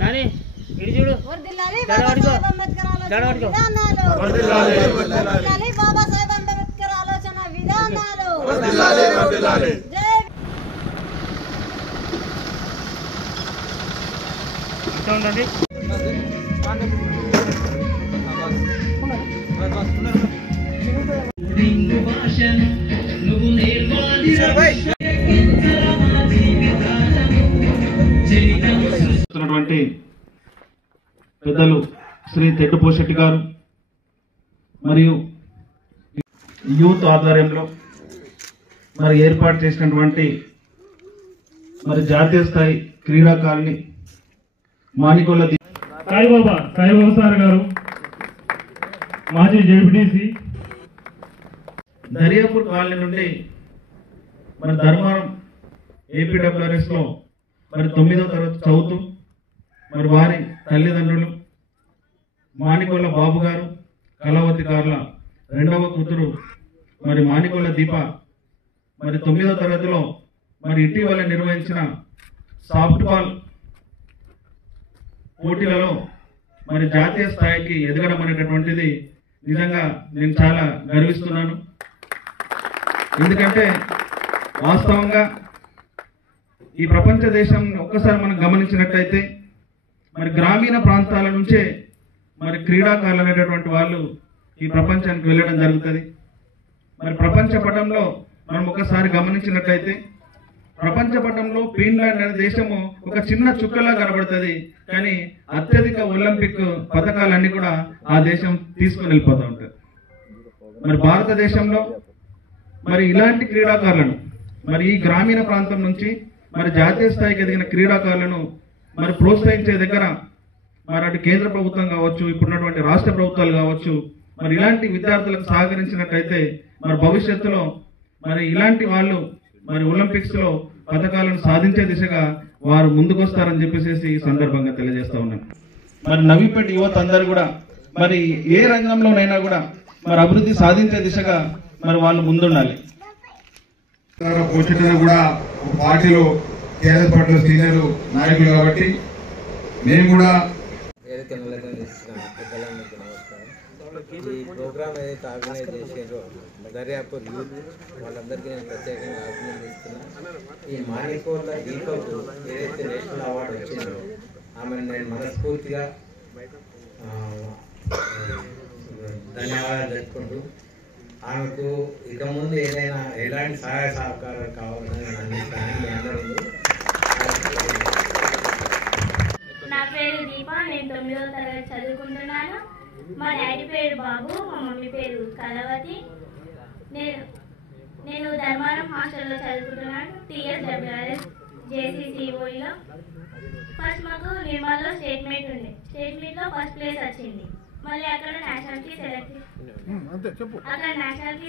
నాని ఇడి చూడు బాబా సాహెబ్ అంబేద్కర్ ఆలోచన విధానాలు ఉండండి. పెద్దలు శ్రీ తెడ్డు పోషెట్టి గారు మరియు యూత్ ఆధ్వర్యంలో మరి ఏర్పాటు చేసినటువంటి మరి జాతీయ స్థాయి క్రీడాకారుని మానికొల్ల సాయిబాబా సార్ గారు మాజీ జెడ్పీటీసీ దర్యాపూర్ కాలనీ నుండి మరి ధర్మారం ఏపీడబ్ల్యూఆర్ఎస్ లో మరి 9వ తరగతి చదువుతూ మరి వారి తల్లిదండ్రులు మానికొల్ల బాబు గారు కళావతి గారుల రెండవ కూతురు మరి మానికొల్ల దీప మరి 9వ తరగతిలో మరి ఇటీవల నిర్వహించిన సాఫ్ట్ బాల్ పోటీలలో మరి జాతీయ స్థాయికి ఎదగడం అనేటటువంటిది నిజంగా నేను చాలా గర్విస్తున్నాను. ఎందుకంటే వాస్తవంగా ఈ ప్రపంచ దేశం ఒక్కసారి మనం గమనించినట్టయితే మరి గ్రామీణ ప్రాంతాల నుంచే మరి క్రీడాకారులు అనేటటువంటి వాళ్ళు ఈ ప్రపంచానికి వెళ్ళడం జరుగుతుంది. మరి ప్రపంచ పటంలో మనం ఒకసారి గమనించినట్టయితే ప్రపంచ పటంలో ఫిన్లాండ్ అనే దేశము ఒక చిన్న చుక్కలా కనబడుతుంది, కానీ అత్యధిక ఒలింపిక్ పథకాలన్నీ కూడా ఆ దేశం తీసుకుని వెళ్ళిపోతూ ఉంటారు. మరి భారతదేశంలో మరి ఇలాంటి క్రీడాకారులను మరి ఈ గ్రామీణ ప్రాంతం నుంచి మరి జాతీయ స్థాయికి ఎదిగిన క్రీడాకారులను మరి ప్రోత్సహించే దగ్గర మరి అటు కేంద్ర ప్రభుత్వం కావచ్చు, ఇప్పుడున్నటువంటి రాష్ట్ర ప్రభుత్వాలు కావచ్చు, మరి ఇలాంటి విద్యార్థులకు సహకరించినట్టయితే మరి భవిష్యత్తులో మరి ఇలాంటి వాళ్ళు మరి ఒలింపిక్స్ లో పథకాలను సాధించే దిశగా వారు ముందుకొస్తారని చెప్పేసి ఈ సందర్భంగా తెలియజేస్తా ఉన్నాను. మరి నవీపేట యువత అందరూ కూడా మరి ఏ రంగంలోనైనా కూడా మరి అభివృద్ధి సాధించే దిశగా మరి వాళ్ళు ముందుండాలి. పోషకులు కూడా పార్టీలో టీఆర్ఎస్ పార్టీలో సీనియర్ నాయకులు కాబట్టి మేము కూడా ఈ ప్రోగ్రామ్ ఏదైతే ఆర్గనైజ్ చేసారో దర్యాపూర్ యూత్ వాళ్ళందరికీ నేను ప్రత్యేకంగా అభినందిస్తున్నాను. ఈ మానికొల్ల దీపకు ఏదైతే నేషనల్ అవార్డు వచ్చిందో ఆమెను నేను మనస్ఫూర్తిగా ధన్యవాదాలు తెలుపుకుంటూ ఆమెకు ఇక ముందు ఏదైనా ఎలాంటి సహాయ సహకారాలు కావాలని నేను అందిస్తాను. మీ అందరూ నా పేరు దీప, నేను 9వ తరగతి చదువుకుంటున్నాను. మా డాడీ పేరు బాబు, మా మమ్మీ పేరు కళావతి. నేను ధర్మారం హాస్టల్లో చదువుకుంటున్నాను, టీఎస్డబ్ల్యూఆర్ఎస్ జేసీసీఓలో. ఫస్ట్ మాకు నిర్మల్లో స్టేట్ మీట్ ఉండే, స్టేట్ మీట్లో ఫస్ట్ ప్లేస్ వచ్చింది. మళ్ళీ అక్కడ నేషనల్కి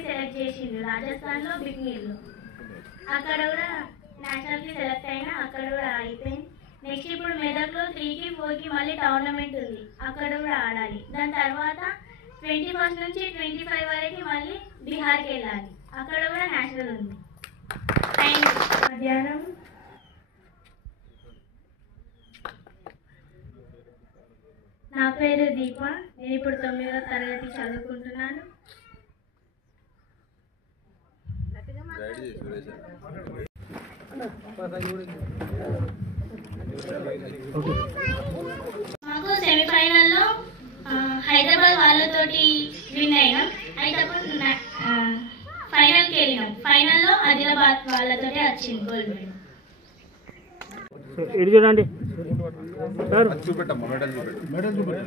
సెలెక్ట్ చేసిండు రాజస్థాన్లో బిగ్నీర్లో. అక్కడ కూడా నేషనల్కి సెలెక్ట్ అయినా, అక్కడ కూడా అయిపోయింది. నెక్స్ట్ ఇప్పుడు మెదక్లో 3కి 4కి మళ్ళీ టోర్నమెంట్ ఉంది, అక్కడ కూడా ఆడాలి. దాని తర్వాత 21 నుంచి 25 వరకు మళ్ళీ బీహార్కి వెళ్ళాలి, అక్కడ కూడా నేషనల్ ఉంది. మధ్యాహ్నం నా పేరు దీప, నేను ఇప్పుడు 9వ తరగతి చదువుకుంటున్నాను. మాకు సెమీఫైనల్లో హైదరాబాద్ వాళ్ళతోటి విన్ అయినాం. అయితే ఫైనల్కి వెళ్ళినాం, ఫైనల్లో ఆదిలాబాద్ వాళ్ళతోటి వచ్చింది గోల్డ్ మెడల్. ఇటు చూడండి సార్, చూపెట్టమ్మా, మెడల్ చూపెట్టు.